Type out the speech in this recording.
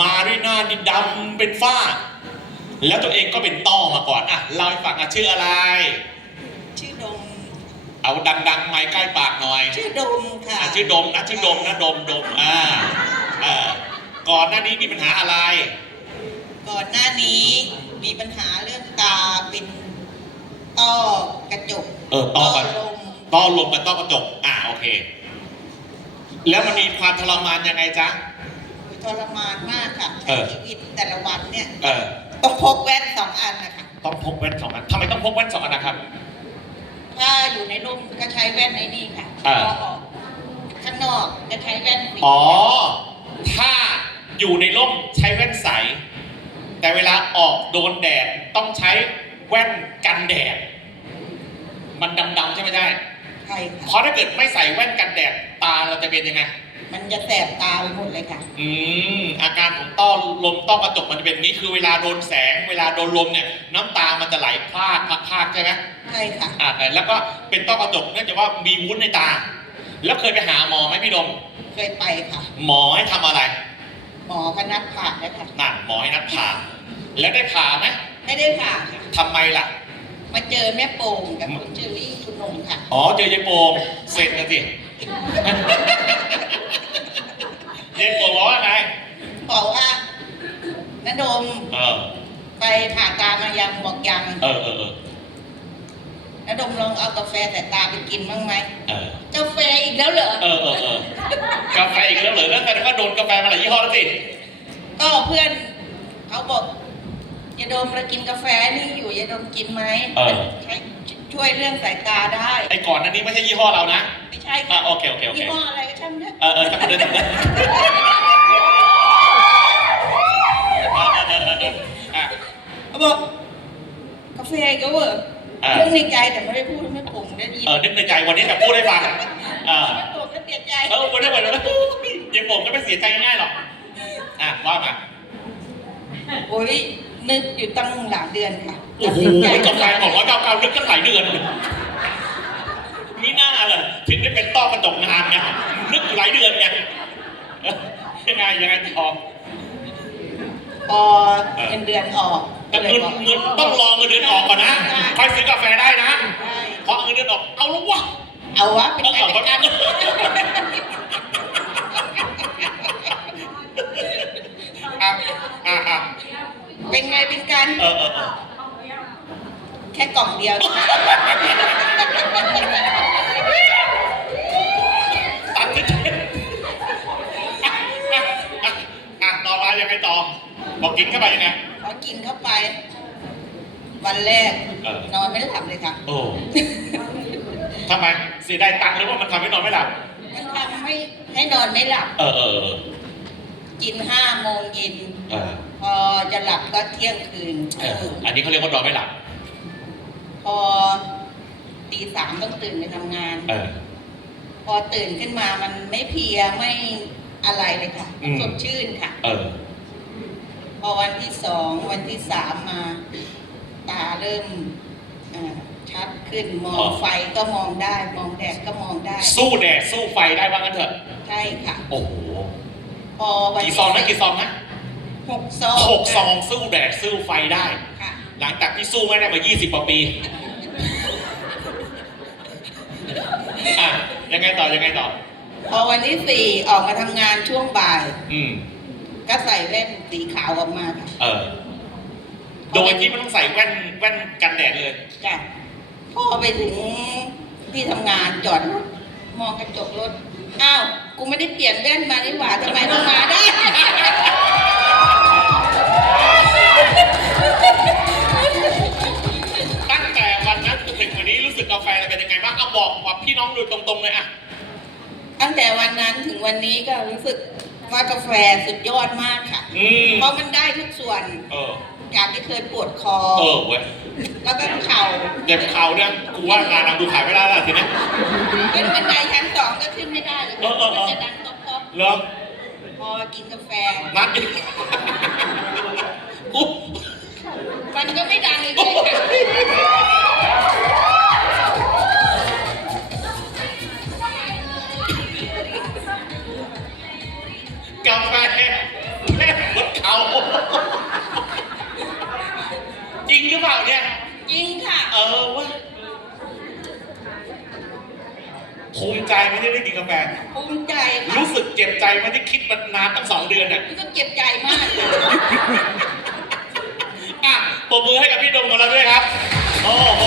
มาด้วยหน้าดิดำเป็นฝ้า แล้วตัวเองก็เป็นต้อมาก่อนอะเล่าให้ฟังอะชื่ออะไร ชื่อดม เอาดังๆไม้ใกล้ปากหน่อยชื่อดมค่ะอะชื่อดมนะชื่อดมนะดมดมอ่าเอ่อก่อนหน้านี้มีปัญหาอะไร ก่อนหน้านี้มีปัญหาเรื่องตาเป็นต้อกระจกเออต้อกันลมต้อลมกับต้อกระจกอ่าโอเค แล้วมันมีความทรมานยังไงจ๊ะท รมานมากค่ะเอใช้อ ชีวิตแต่ละวันเนี่ยเออ ต้องพกแว่นสองอันนะคะต้องพกแว่นสองอันทำไมต้องพกแว่นสองอันนะครับ ถ้าอยู่ในร่มก็ใช้แว่นในนี่ค่ะอ่าพอออกข้างนอกจะใช้แว่นสีอ๋อ ถ้าอยู่ในร่มใช้แว่นใส แต่เวลาออกโดนแดดต้องใช้แว่นกันแดด มันดำๆใช่ไหมใช่ ใช่ค่ะเพราะถ้าเกิดไม่ใส่แว่นกันแดดตาเราจะเป็นยังไง มันจะแสบตาไปหมดเลยค่ะ อืมอาการของต้อลมต้อกระจกมันจะเป็นอย่างนี้คือเวลาโดนแสง เวลาโดนลมเนี่ย น้ำตามันจะไหลพรากพรากพรากใช่ไหมใช่ค่ะ อ่าแล้วก็เป็นต้อกระจกเนื่องจากว่ามีวุ้นในตา แล้วเคยไปหาหมอไหมพี่ดม เคยไปค่ะ หมอให้ทำอะไรหมอก็นัดผ่าแล้วค่ะ นั่นหมอให้นัดผ่า แล้วได้ผ่าไหมไม่ได้ผ่าค่ะ ทำไมล่ะ มาเจอแม่โป่งกับคุณเจอรี่คุณนงค่ะ อ๋อเจอยายโปงเสร็จกันสิ ยายโปงบอกว่าไงบอกว่าณดมเออไปผ่าตามายังบอกยังเออเออเออณดมลองเอากาแฟแต่ตาไปกินบ้างไหมเออกาแฟอีกแล้วเหรอเออเออเออกาแฟอีกแล้วเหรอแล้วแสดงว่าโดนกาแฟมาหลายยี่ห้อแล้วสิก็เพื่อนเขาบอกยาดมเรากินกาแฟนี่อยู่ยาดมกินไหมเออใช้ช่วยเรื่องสายตาได้ไอ้ก่อนหนั้นนี้ไม่ใช่ยี่ห้อเรานะไม่ใช่อะค่ะโอเคโอเคโอเคยี่ห้ออะไรก็ช่าง เอะเออเออจำได้จำได้อะเขาบอกกาแฟก็เวอร์อ่าเรื่องในใจแต่ไม่ได้พูดไม่โป่งได้ดีเออนึกในใจวันนี้จะพูดให้ฟังอ่าไม่โป่งก็เสียใจเออวันนี้วันนี้ยังผมก็ไม่เสียใจง่ายหรอกอะว่ามาโอ้ยนึกอยู่ตั้งหลายเดือนค่ะโอ้โหตัดสินใจกาแฟบอกว่าเก้าเก้านึกกันหลายเดือนมีหน้าเลยถึง ได้เป็นต้อกระจกนานไงนึกอยู่หลายเดือนไงเอ้ยยังไงยังไงต่อพอเงินเดือนออกก็เลยเงินบอกเงินต้องรอเงินเดือนออกก่อนนะค่อยซื้อกาแฟได้นะใช่เพราะเงินเดือนออกเอาแล้ววะเอาวะเป็นต้องไงออกเป็ก่อนนกันอะอะอะเป็นไงเป็นกันเออเออเออแค่กล่องเดียว บอกกินเข้าไปยังไง พอกินเข้าไป วันแรก เออ นอนไม่ได้หลับเลยค่ะ โอ้ทำไมเสียดายตังค์หรือว่ามันทำให้นอนไม่หลับ มันทำให้ให้นอนไม่หลับ เออเออเออกินห้าโมงเย็น เออพอจะหลับก็เที่ยงคืนเอออันนี้เขาเรียกว่านอนไม่หลับ พอตีสามต้องตื่นไปทำงาน เออ พอตื่นขึ้นมามันไม่เพลียไม่อะไรเลยค่ะ อืม สดชื่นค่ะ เออ พอวันที่สองวันที่สามมา ตาเริ่มอ่าชัดขึ้นมออ๋งอไฟก็มองได้ มองแดดก็มองได้ สู้แดดสู้ไฟได้ว่างั้นเถอะ ใช่ค่ะ โอ้โหพอวันกี่ที่ซองนะกี่ซองนะหกซองหกซองสู้แดดสู้ไฟได้ค่ะหลังจากที่สู้ไม่ได้มา 20กว่าปีอะยังไงต่อยังไงต่อ พอวันที่สี่ออกมาทำงานช่วงบ่าย อืม ก็ใส่แว่นสีขาวออกมาค่ะเออ โดยที่ไม่ต้องใส่แว่นแว่นกันแดดเลย จ้ะพอไปถึงที่ทำงานจอดรถมองกระจกรถ อ้าว กูไม่ได้เปลี่ยนแว่นมานี่หว่าทำไมต้องมาได้ ตั้งแต่วันนั้นจนถึงวันนี้รู้สึกกาแฟเราเป็นยังไงบ้างเอาบอกบอกพี่น้องดูตรงๆเลยอะตั้งแต่วันนั้นถึงวันนี้ก็รู้สึก ว่ากาแฟสุดยอดมากค่ะ อืม เพราะมันได้ทุกส่วนเออ จากที่เคยปวดคอ เออเว้ยแล้วก็เข่าเจ็บเข่าเนี่ยกูว่างานเราดูขายไม่ได้แล้วทีเนี้ย ขึ้นบันไดชั้นสองก็ขึ้นไม่ได้เลยเออเออเออ มันจะดังก๊อบเหรอๆพอกินกาแฟ นัดอีกกู มันก็ไม่ดังอีกเลยค่ะ ริงหรือเปล่าเนี่ย จริงค่ะ เออวะภูมิใจไหมที่ได้กินกาแฟ ภูมิใจรู้สึกเจ็บใจไหมที่คิดมานานตั้งสองเดือนเนี่ยก็เจ็บใจมากเลยอะปรบมือให้กับพี่ดมขอแล้วด้วยครับ โอ้โห